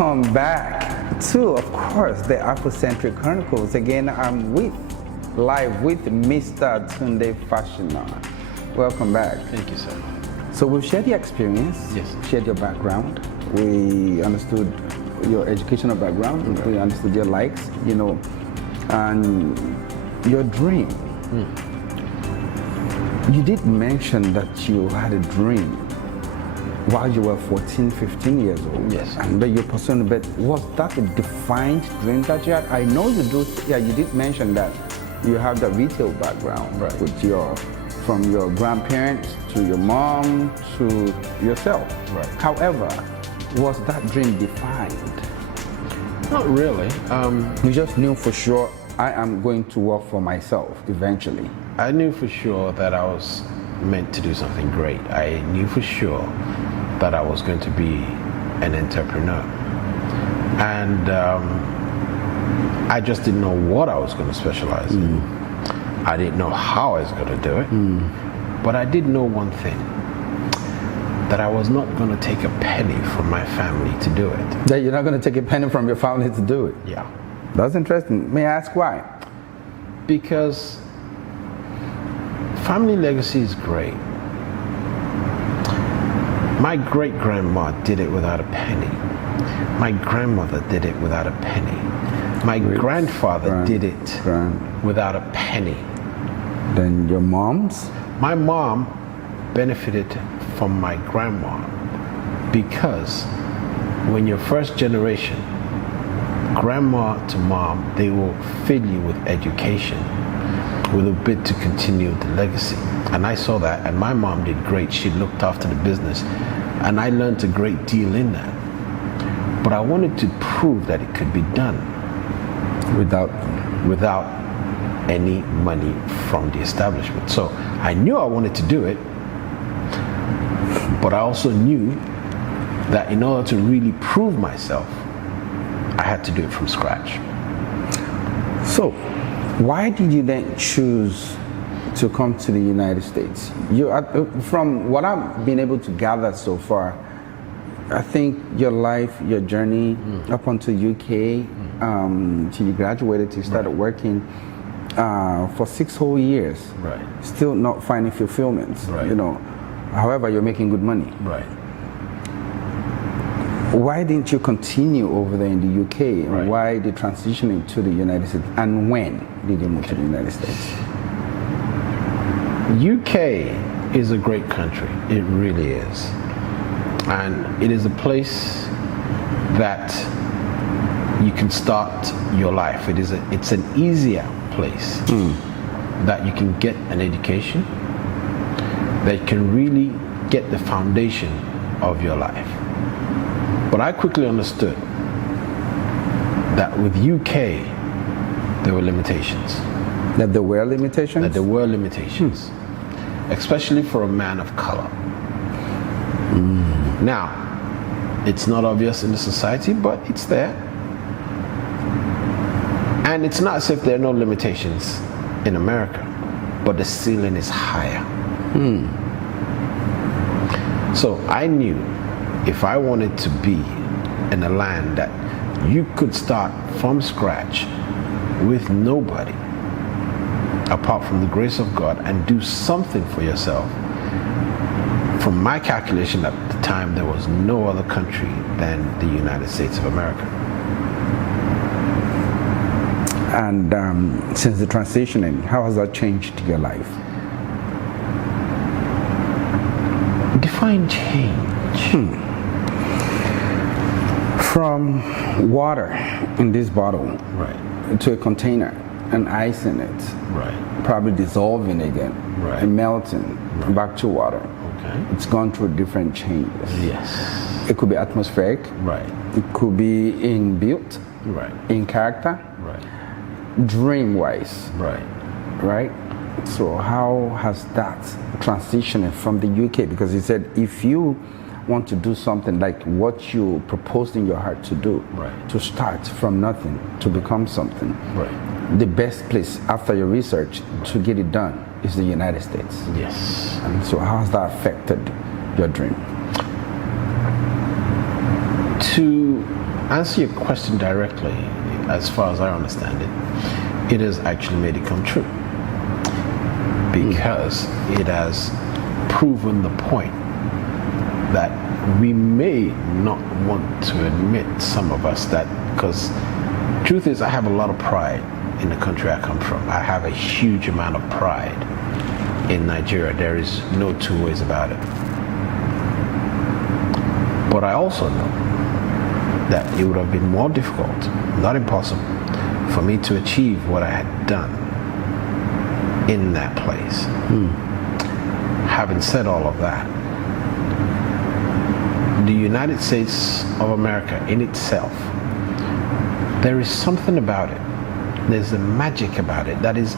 Welcome back to, of course, the Afrocentrik Chronicles. Again, I'm live with Mr. Tunde Fasina. Welcome back. Thank you, sir. So we've shared your experience, yes, shared your background. We understood your educational background. Right. We understood your likes, and your dream. You did mention that you had a dream while you were 14, 15 years old. Yes. And that you're pursuing, but was that a defined dream that you had? I know you do, you did mention that you have the retail background, right, with from your grandparents to your mom to yourself. Right. However, was that dream defined? Not really. You just knew for sure, I am going to work for myself eventually. I knew for sure that I was meant to do something great. I knew for sure that I was going to be an entrepreneur. And I just didn't know what I was going to specialize in. I didn't know how I was going to do it. But I did know one thing, that I was not going to take a penny from my family to do it. That you're not going to take a penny from your family to do it? Yeah. That's interesting. May I ask why? Because family legacy is great. My great-grandma did it without a penny. My grandmother did it without a penny. My grandfather did it without a penny. Then your mom's? My mom benefited from my grandma, because when you're first generation, grandma to mom, they will fill you with education, with a bit to continue the legacy. And I saw that, and my mom did great. She looked after the business, and I learned a great deal in that. But I wanted to prove that it could be done without any money from the establishment. So I knew I wanted to do it, but I also knew that in order to really prove myself, I had to do it from scratch. So why did you then choose to come to the United States? From what I've been able to gather so far, I think your life, your journey up until UK, till you graduated, you started working for 6 whole years, right, still not finding fulfillment, right, however, you're making good money. Right. Why didn't you continue over there in the UK? And right, why the transitioning to the United States? And when did you move to the United States? UK is a great country. It really is. And it is a place that you can start your life. It's an easier place that you can get an education, that can really get the foundation of your life. But I quickly understood that with UK, there were limitations. That there were limitations? That there were limitations, especially for a man of color. Now, it's not obvious in the society, but it's there. And it's not as if there are no limitations in America, but the ceiling is higher. So I knew if I wanted to be in a land that you could start from scratch with nobody apart from the grace of God and do something for yourself, from my calculation at the time, there was no other country than the United States of America. And since the transitioning, how has that changed your life? Define change. From water in this bottle, right, to a container and ice in it, right, probably dissolving again, right, and melting, right, back to water. Okay. It's gone through different changes. Yes. It could be atmospheric. Right. It could be in built. Right. In character. Right. Dream-wise. Right. Right. So how has that transitioned from the UK? Because you said if you want to do something like what you proposed in your heart to do, right, to start from nothing to become something, right, the best place after your research to get it done is the United States. Yes. And so how has that affected your dream? To answer your question directly, as far as I understand it, it has actually made it come true. Because it has proven the point that we may not want to admit, some of us, that, because truth is, I have a lot of pride in the country I come from. I have a huge amount of pride in Nigeria. There is no two ways about it. But I also know that it would have been more difficult, not impossible, for me to achieve what I had done in that place. Having said all of that, the United States of America in itself, there is something about it. There's a magic about it that is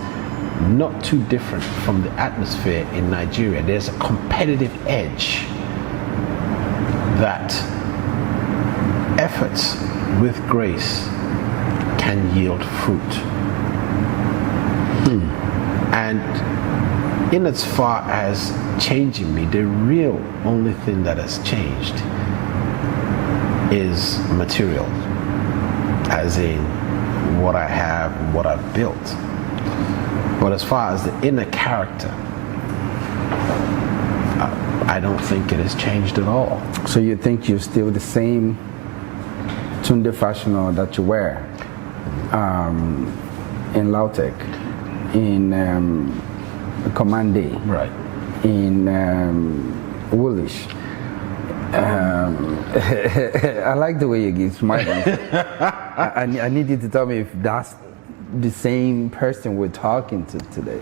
not too different from the atmosphere in Nigeria. There's a competitive edge that efforts with grace can yield fruit. And in as far as changing me, the real only thing that has changed is material, as in what I have, what I've built. But as far as the inner character, I don't think it has changed at all. So you think you're still the same Tunde Fasina that you were in Lautech, in Commande, Right. in Woolish. I like the way you get smiling. I need you to tell me if that's the same person we're talking to today.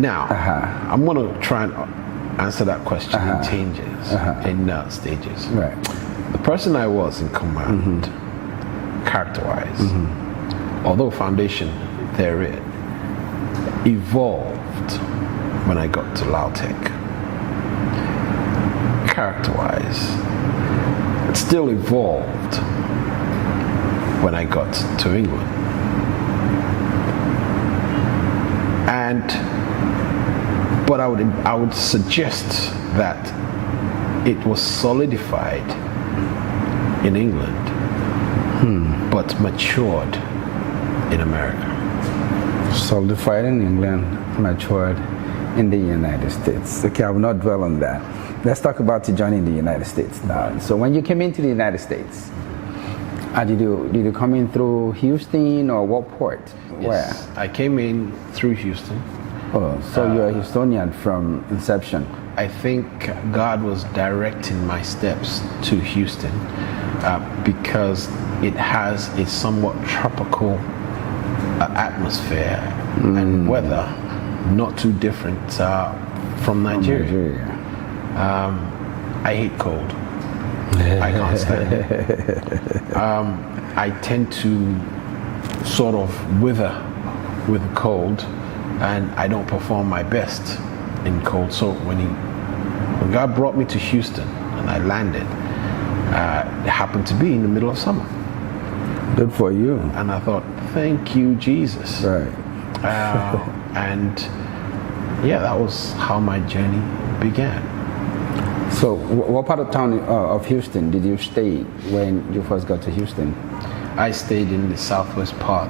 Now, I'm going to try and answer that question in changes, in stages. Right. The person I was in command, character-wise, although foundation therein, evolved when I got to Lautech. Character-wise, it still evolved when I got to England. But I would suggest that it was solidified in England, but matured in America. Solidified in England, matured in the United States. Okay, I will not dwell on that. Let's talk about your journey in the United States now. So when you came into the United States, did you come in through Houston or what port? Yes, Where? I came in through Houston. Oh, so you're a Houstonian from inception. I think God was directing my steps to Houston because it has a somewhat tropical atmosphere and weather, not too different from Nigeria. I hate cold. I can't stand it. I tend to sort of wither with the cold, and I don't perform my best in cold. So when God brought me to Houston and I landed, it happened to be in the middle of summer. Good for you. And I thought, thank you, Jesus. Right. And yeah, that was how my journey began. So what part of town of Houston did you stay when you first got to Houston? I stayed in the southwest part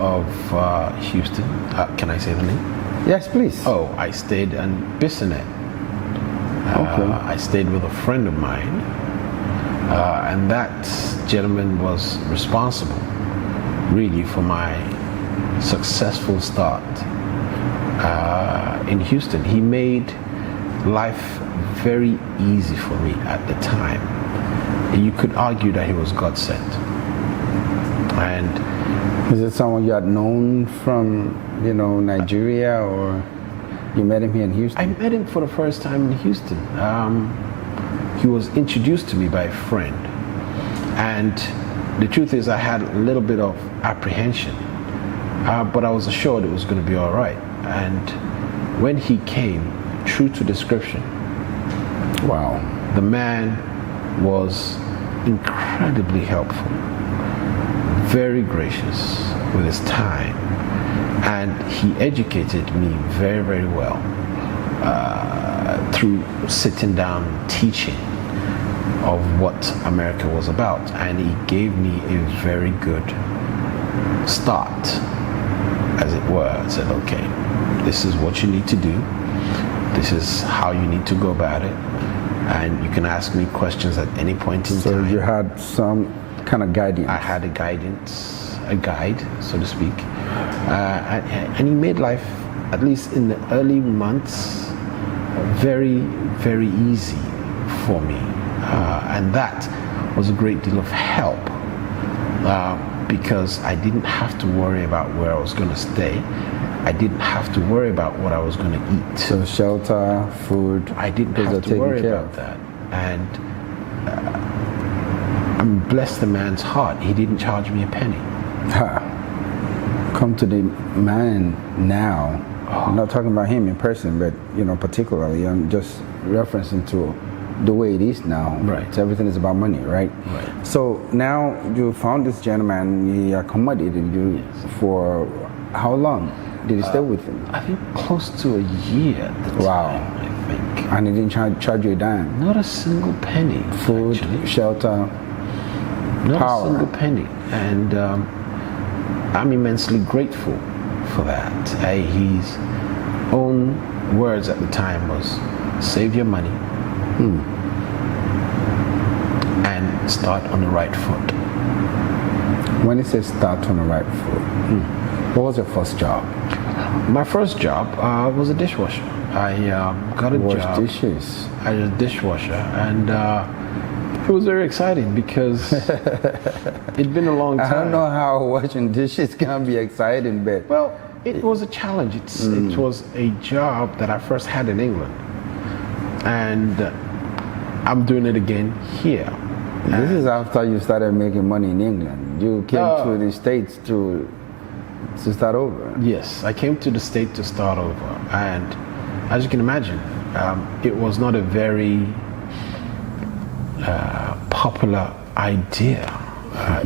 of Houston. Can I say the name? Yes, please. Oh, I stayed in Bissonnette. I stayed with a friend of mine, and that gentleman was responsible, really, for my successful start in Houston. He made life very easy for me at the time. You could argue that he was God sent. And is it someone you had known from, Nigeria, or you met him here in Houston? I met him for the first time in Houston. He was introduced to me by a friend. And the truth is, I had a little bit of apprehension, but I was assured it was going to be all right. And when he came, true to description, wow, the man was incredibly helpful, very gracious with his time, and he educated me very, very well through sitting down, teaching of what America was about, and he gave me a very good start, as it were. I said, okay, this is what you need to do, this is how you need to go about it, and you can ask me questions at any point in time. So you had some kind of guidance. I had a guide, so to speak, and he made life, at least in the early months, very, very easy for me, and that was a great deal of help, because I didn't have to worry about where I was going to stay. I didn't have to worry about what I was going to eat. So shelter, food. I didn't have to worry about that, and I'm blessed the man's heart. He didn't charge me a penny. Come to the man now. I'm not talking about him in person, but particularly, I'm just referencing to the way it is now. Right. So everything is about money, right? Right. So now you found this gentleman. He accommodated you for how long? Did he stay with him? I think close to a year at the time, I think. And he didn't charge you a dime? Not a single penny. Food, actually. shelter, Not power. a single penny. And I'm immensely grateful for that. His own words at the time was, save your money and start on the right foot. When he says start on the right foot, what was your first job? My first job was a dishwasher. I got a Wash job. dishes. I was a dishwasher, and it was very exciting because it'd been a long time. I don't know how washing dishes can be exciting, but Well, it was a challenge. It was a job that I first had in England, and I'm doing it again here. this is after you started making money in England. You came to the States to start over. Yes, I came to the state to start over, and as you can imagine, it was not a very popular idea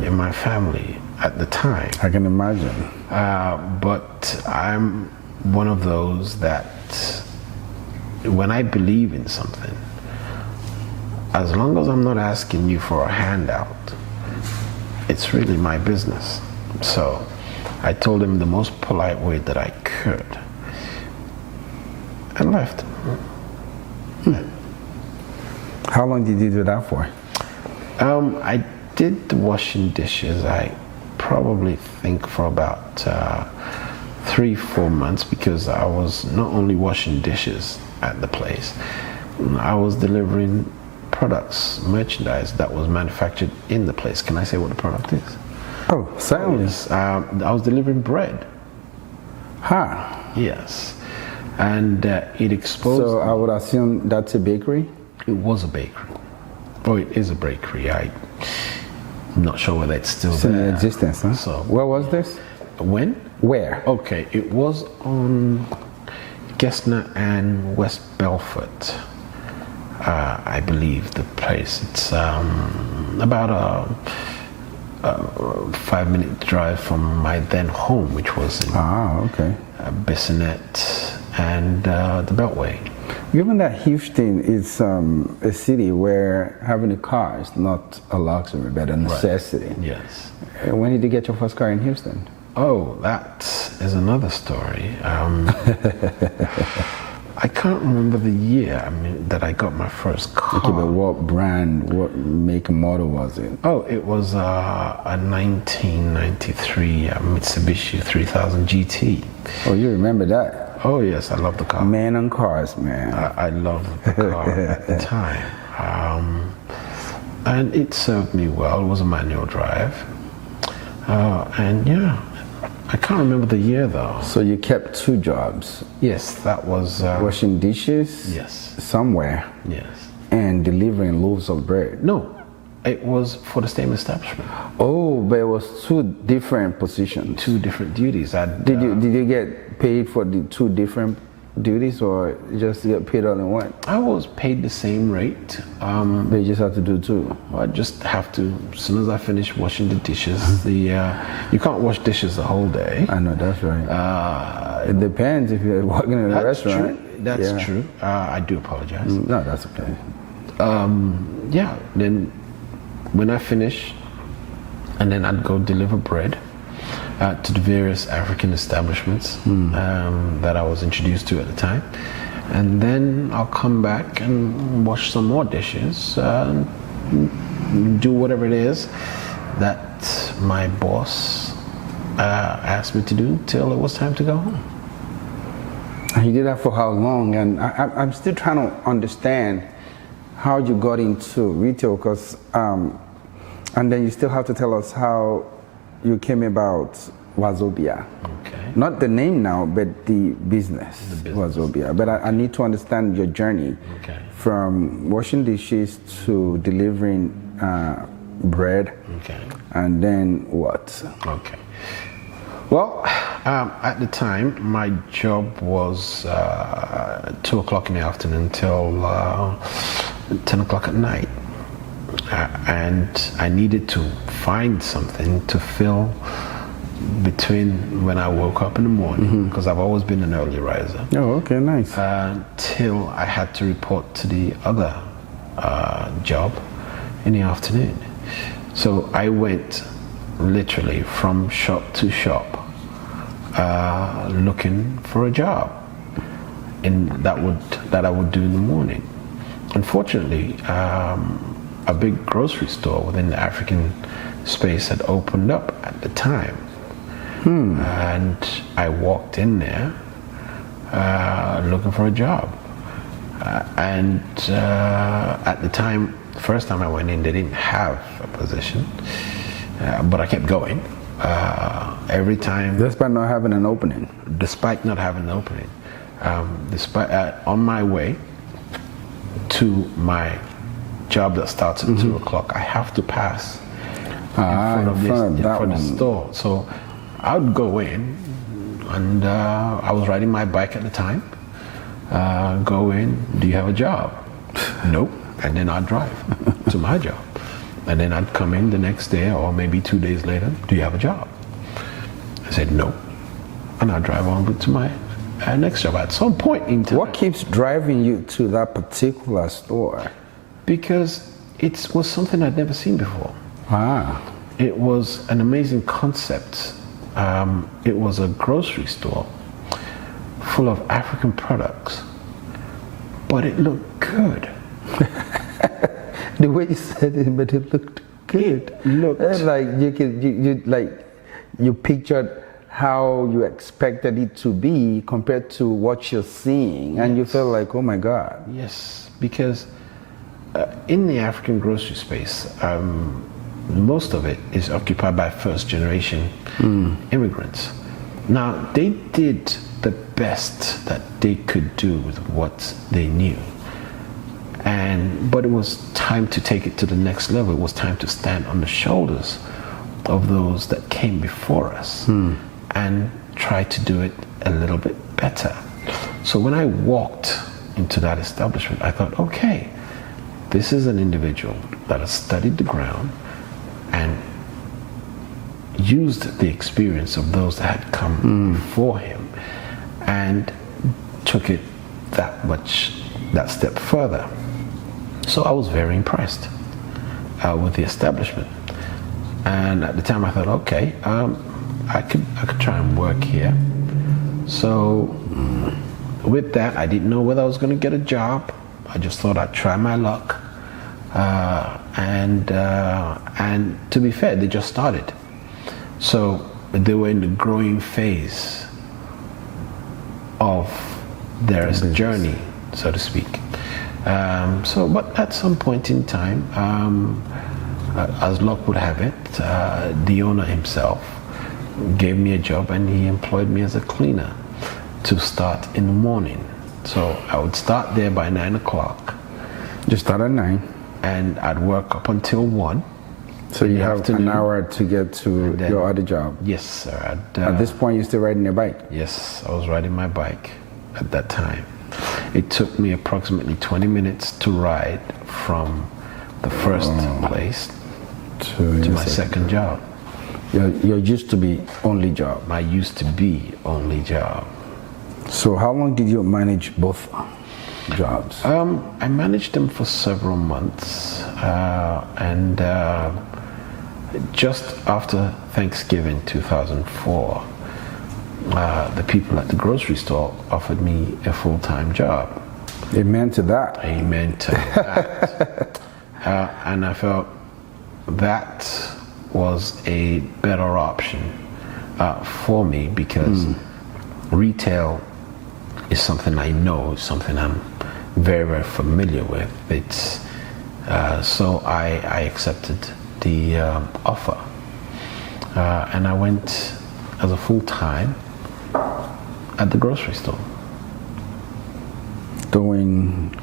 in my family at the time. I can imagine. But I'm one of those that when I believe in something, as long as I'm not asking you for a handout, it's really my business. So I told him the most polite way that I could and left. How long did you do that for? I did the washing dishes, I probably think for about 3-4 months, because I was not only washing dishes at the place, I was delivering products, merchandise that was manufactured in the place. Can I say what the product is? Oh, certainly. Yes, I was delivering bread. Yes, and it exposed. So I would assume that's a bakery? It was a bakery. Oh, it is a bakery. I'm not sure whether it's still It's in there. existence, huh? So where was this? when? Where? Okay, it was on Gessner and West Belfort. I believe the place. It's about a 5-minute drive from my then home, which was in Okay. Bissonnet and the Beltway. Given that Houston is a city where having a car is not a luxury but a necessity. Yes. When did you get your first car in Houston? Oh, that is another story. I can't remember the year that I got my first car. Okay, but what brand, what make and model was it? Oh, it was a 1993 Mitsubishi 3000 GT. Oh, you remember that? Oh yes, I love the car. Man on cars, man. I loved the car at the time. And it served me well. It was a manual drive. And yeah, I can't remember the year though. So you kept 2 jobs. Yes, that was... washing dishes yes. somewhere Yes. and delivering loaves of bread. No, it was for the same establishment. Oh, but it was 2 different positions. 2 different duties. Did you get paid for the 2 different duties, or just get paid all in one? I was paid the same rate. But you just have to do 2. I just have to, as soon as I finish washing the dishes, you can't wash dishes the whole day. I know, that's right. It depends if you're working in a restaurant. True. That's true. I do apologize. No, that's okay. Yeah, then when I finish, and then I'd go deliver bread to the various African establishments that I was introduced to at the time. And then I'll come back and wash some more dishes, do whatever it is that my boss asked me to do till it was time to go home. And you did that for how long? And I'm still trying to understand how you got into retail, because, and then you still have to tell us how you came about Wazobia. Okay. Not the name now, but the business. Wazobia. But I need to understand your journey from washing dishes to delivering bread. Okay. And then what? Okay. Well, at the time, my job was 2 o'clock in the afternoon until 10 o'clock at night. And I needed to find something to fill between when I woke up in the morning, because I've always been an early riser. Oh, okay, nice. Till I had to report to the other job in the afternoon. So I went literally from shop to shop looking for a job that I would do in the morning. Unfortunately, a big grocery store within the African space had opened up at the time. And I walked in there looking for a job. And at the time, the first time I went in, they didn't have a position, but I kept going. Every time. Despite not having an opening. Despite not having an opening. On my way to my job that starts at 2 o'clock, I have to pass in front of the store. So I would go in, and I was riding my bike at the time. Go in, do you have a job? Nope. And then I'd drive to my job. And then I'd come in the next day or maybe 2 days later, do you have a job? I said no. And I'd drive on to my next job. At some point in time. What keeps driving you to that particular store? Because it was something I'd never seen before. Ah. It was an amazing concept. It was a grocery store full of African products, but it looked good. The way you said it, but it looked good. It looked like you pictured how you expected it to be compared to what you're seeing, and you felt like, oh my God. Yes, because in the African grocery space, most of it is occupied by first-generation immigrants. Now, they did the best that they could do with what they knew. But it was time to take it to the next level. It was time to stand on the shoulders of those that came before us and try to do it a little bit better. So when I walked into that establishment, I thought, okay, this is an individual that has studied the ground and used the experience of those that had come before him and took it that step further. So I was very impressed with the establishment, and at the time I thought, okay, I could try and work here. So with that, I didn't know whether I was going to get a job. I just thought I'd try my luck, and to be fair, they just started, so they were in the growing phase of their journey, so to speak. But at some point in time, as luck would have it, the owner himself gave me a job, and he employed me as a cleaner to start in the morning. So I would start there by 9 o'clock. Just start at 9? And I'd work up until 1. So you have an hour to get to your other job? Yes, sir. At this point, you're still riding your bike? Yes, I was riding my bike at that time. It took me approximately 20 minutes to ride from the first place to my second job. Your used to be only job? My used to be only job. So how long did you manage both? jobs? I managed them for several months, and just after Thanksgiving 2004, the people at the grocery store offered me a full-time job. Amen to that. Amen to that. And I felt that was a better option for me, because retail is something I know, something I'm very, very familiar with. It's so I accepted the offer, and I went as a full-time at the grocery store. Doing?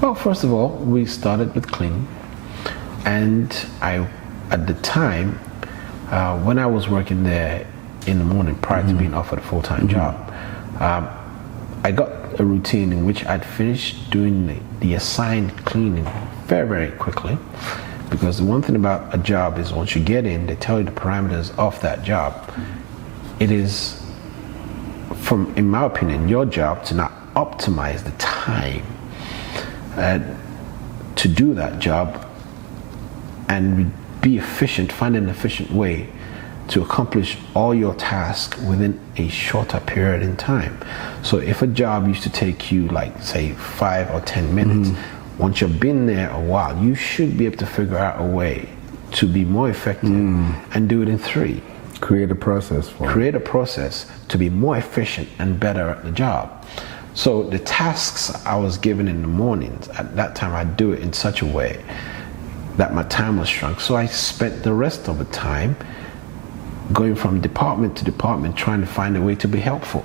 Well, first of all, we started with cleaning, and at the time, when I was working there in the morning prior to being offered a full-time job, I got a routine in which I'd finish doing the assigned cleaning very, very quickly, because the one thing about a job is once you get in, they tell you the parameters of that job. It is, in my opinion, your job to not optimize the time to do that job and be efficient, find an efficient way to accomplish all your tasks within a shorter period in time. So if a job used to take you like say 5 or 10 minutes, once you've been there a while, you should be able to figure out a way to be more effective and do it in 3. Create a process for it. Create a process to be more efficient and better at the job. So the tasks I was given in the mornings, at that time I'd do it in such a way that my time was shrunk. So I spent the rest of the time going from department to department trying to find a way to be helpful.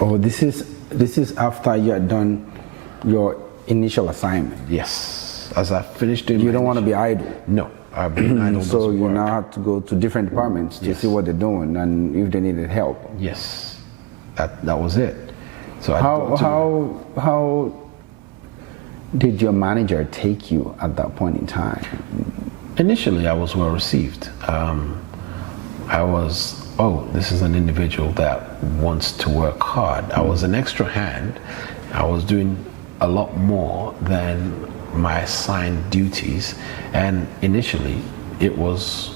Oh, this is after you had done your initial assignment. Yes. As I finished doing You don't want to be idle. No. I've been idle. So you now have to go to different departments to see what they're doing and if they needed help. Yes. That was it. So how did your manager take you at that point in time? Initially, I was well received. I was, this is an individual that wants to work hard. I was an extra hand. I was doing a lot more than my assigned duties, and initially it was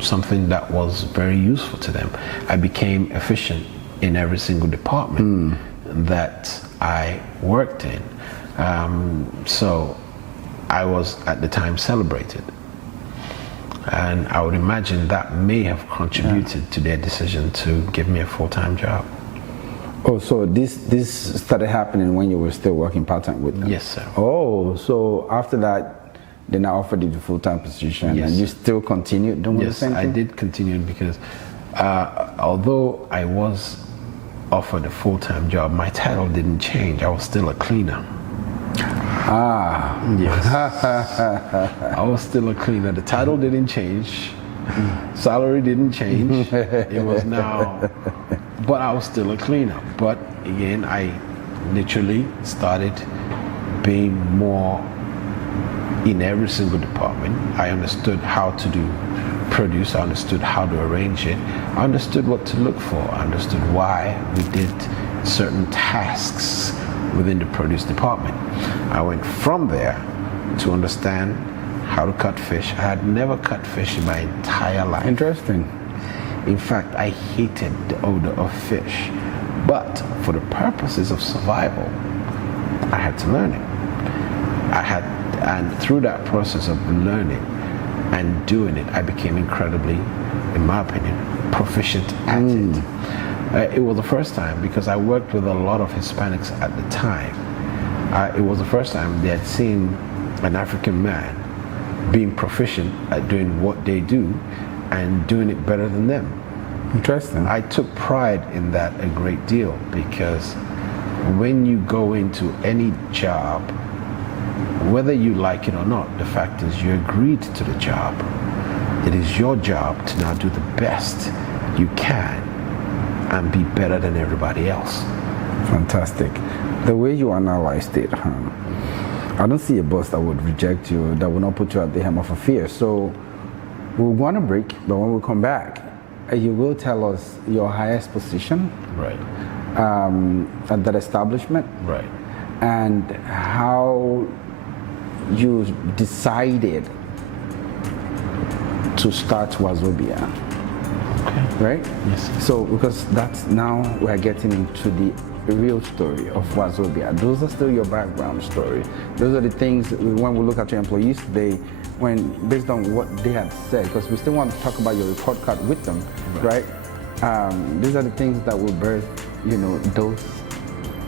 something that was very useful to them. I became efficient in every single department that I worked in. So I was at the time celebrated. And I would imagine that may have contributed to their decision to give me a full-time job. Oh, so this started happening when you were still working part-time with them? Yes, sir. Oh, so after that, they now offered you the full-time position, and you still continued doing the same thing? Yes, I did continue, because although I was offered a full-time job, my title didn't change. I was still a cleaner. Ah. Yes. I was still a cleaner. The title didn't change. Salary didn't change. It was now, but I was still a cleaner. But again, I literally started being more in every single department. I understood how to do produce. I understood how to arrange it. I understood what to look for. I understood why we did certain tasks within the produce department. I went from there to understand how to cut fish. I had never cut fish in my entire life. Interesting. In fact, I hated the odor of fish. But for the purposes of survival, I had to learn it. And through that process of learning and doing it, I became incredibly, in my opinion, proficient at it. It was the first time, because I worked with a lot of Hispanics at the time. It was the first time they had seen an African man being proficient at doing what they do and doing it better than them. Interesting. I took pride in that a great deal, because when you go into any job, whether you like it or not, the fact is you agreed to the job. It is your job to now do the best you can and be better than everybody else. Fantastic. The way you analyzed it, I don't see a boss that would reject you, that would not put you at the hem of a fear. So we'll go on a break, but when we come back, you will tell us your highest position Right. At that establishment. Right. and how you decided to start Wazobia. Okay. Right? Yes. So, because that's now we're getting into the real story of Wazobia. Those are still your background story. Those are the things when we look at your employees today, when based on what they had said, because we still want to talk about your report card with them, right? These are the things that will birth, those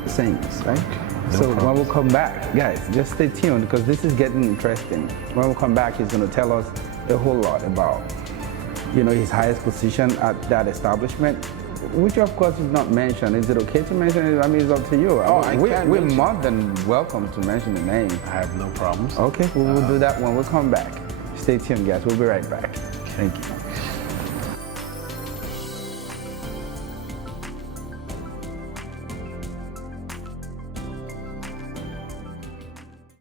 things, right? So when we come back, guys, just stay tuned because this is getting interesting. When we come back, he's going to tell us a whole lot about, his highest position at that establishment, which of course is not mentioned. Is it okay to mention it? I mean, it's up to you. We're more than welcome to mention the name. I have no problems. Okay, we will do that when we come back. Stay tuned, guys. We'll be right back. Thank you.